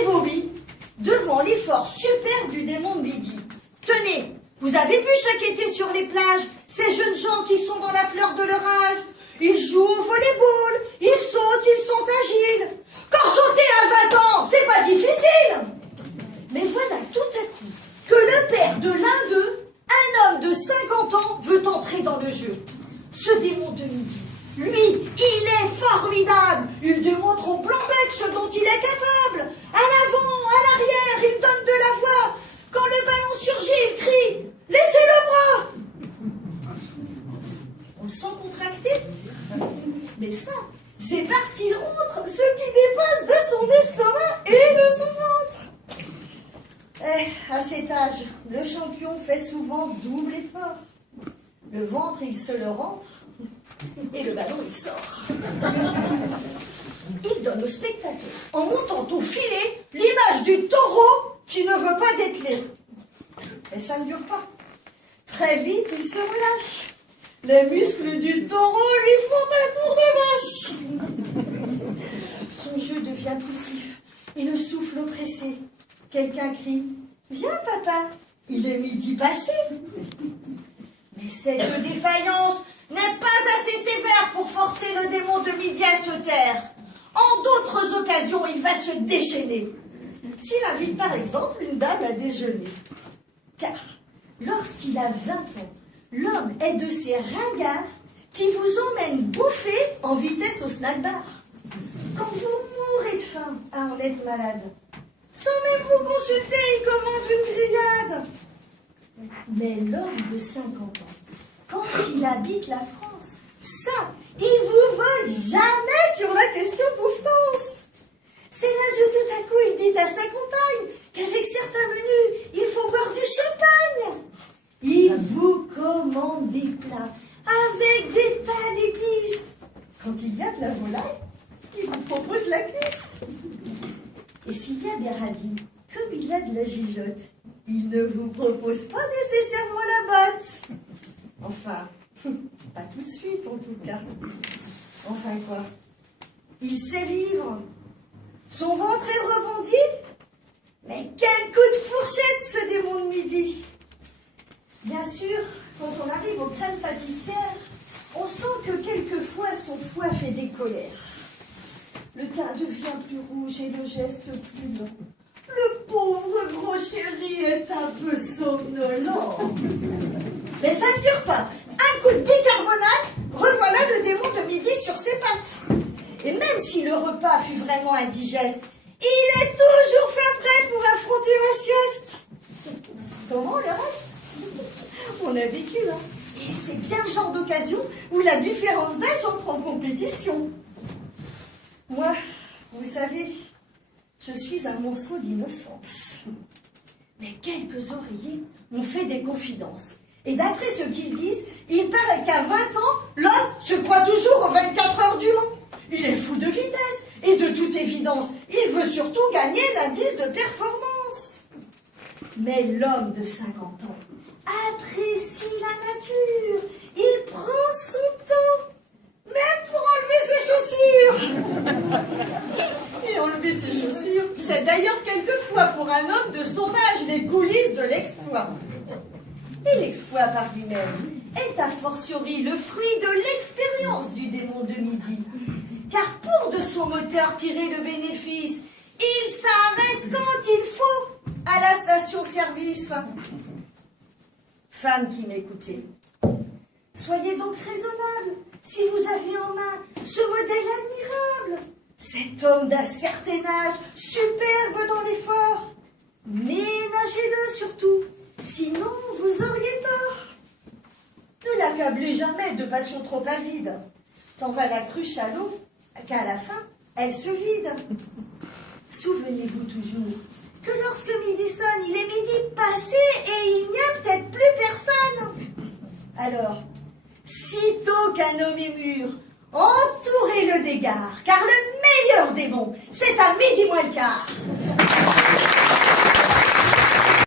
ébobie devant l'effort superbe du démon de midi. Tenez, vous avez vu chaque été sur les plages ces jeunes gens qui sont dans la fleur de leur âge. Ils jouent au volleyball, ils sautent, ils sont agiles. Quand sauter à 20 ans, c'est pas difficile. Mais voilà tout à coup que le père de l'un d'eux, un homme de 50 ans, veut entrer dans le jeu. Ce démon de midi, lui, il est formidable. Il démontre au plan bec ce dont il est capable. À l'avant, à l'arrière, il donne de la voix. Quand le ballon surgit, il crie « Laissez le bras !» On le sent contracté. Mais ça, c'est parce qu'il rentre ce qui dépasse de son estomac et de son ventre. À cet âge, le champion fait souvent double effort. Le ventre, il se le rentre, et le ballon, il sort. Il donne au spectateur, en montant au filet, l'image du taureau qui ne veut pas dételer. Mais ça ne dure pas. Très vite, il se relâche. Les muscles du taureau lui font un tour de vache. Son jeu devient poussif et le souffle oppressé. Quelqu'un crie « Viens, papa, il est midi passé !» Mais cette défaillance n'est pas assez sévère pour forcer le démon de midi à se taire. En d'autres occasions, il va se déchaîner. S'il invite par exemple une dame à déjeuner. Car lorsqu'il a 20 ans, l'homme est de ces ringards qui vous emmènent bouffer en vitesse au snack bar. Quand vous mourrez de faim à en être malade, sans même vous consulter, il commande une grillade. Mais l'homme de 50 ans, quand il habite la France, ça, il vous vole jamais sur la question bouffetance. C'est là que tout à coup il dit à sa compagne qu'avec certains menus, il faut boire du champagne. Il vous commande des plats avec des tas d'épices. Quand il y a de la volaille, il vous propose la cuisse. Et s'il y a des radis, comme il a de la gigotte, il ne vous propose pas nécessairement la botte. Enfin, pas tout de suite en tout cas. Enfin quoi? Il sait vivre. Son ventre est rebondi. Mais quel coup de fourchette ce démon de midi! Bien sûr, quand on arrive aux crèmes pâtissières, on sent que quelquefois son foie fait des colères. Le teint devient plus rouge et le geste plus lent. Le pauvre gros chéri est un peu somnolent. Mais ça ne dure pas. Un coup de bicarbonate, revoilà le démon de midi sur ses pattes. Et même si le repas fut vraiment indigeste, il est toujours fait prêt pour affronter la sieste. Comment le reste? On a vécu, hein. Et c'est bien le genre d'occasion où la différence d'âge entre en compétition. Moi, vous savez, je suis un monceau d'innocence. Mais quelques oreillers m'ont fait des confidences. Et d'après ce qu'ils disent, il paraît qu'à 20 ans, l'homme se croit toujours aux 24 heures du Mans. Il est fou de vitesse et de toute évidence, il veut surtout gagner l'indice de performance. Mais l'homme de 50 ans apprécie la nature. Il prend son temps, même pour enlever ses chaussures. Et enlever ses chaussures, c'est d'ailleurs quelquefois pour un homme de son âge les coulisses de l'exploit. Et l'exploit par lui-même est a fortiori le fruit de l'expérience du démon de midi. Car pour de son moteur tirer le bénéfice, il s'arrête quand il faut à la station-service. Femmes qui m'écoutez, soyez donc raisonnables si vous avez en main ce modèle admirable, cet homme d'un certain âge, superbe dans l'effort. Ménagez-le surtout, sinon vous auriez tort. Ne l'accablez jamais de passion trop avide. Tant va la cruche à l'eau qu'à la fin, elle se vide. Souvenez-vous toujours que lorsque midi sonne, il est midi passé et il n'y a peut-être plus personne. Alors, sitôt qu'un homme est mûr, entourez-le d'égards, car le meilleur démon, c'est à midi moins le quart.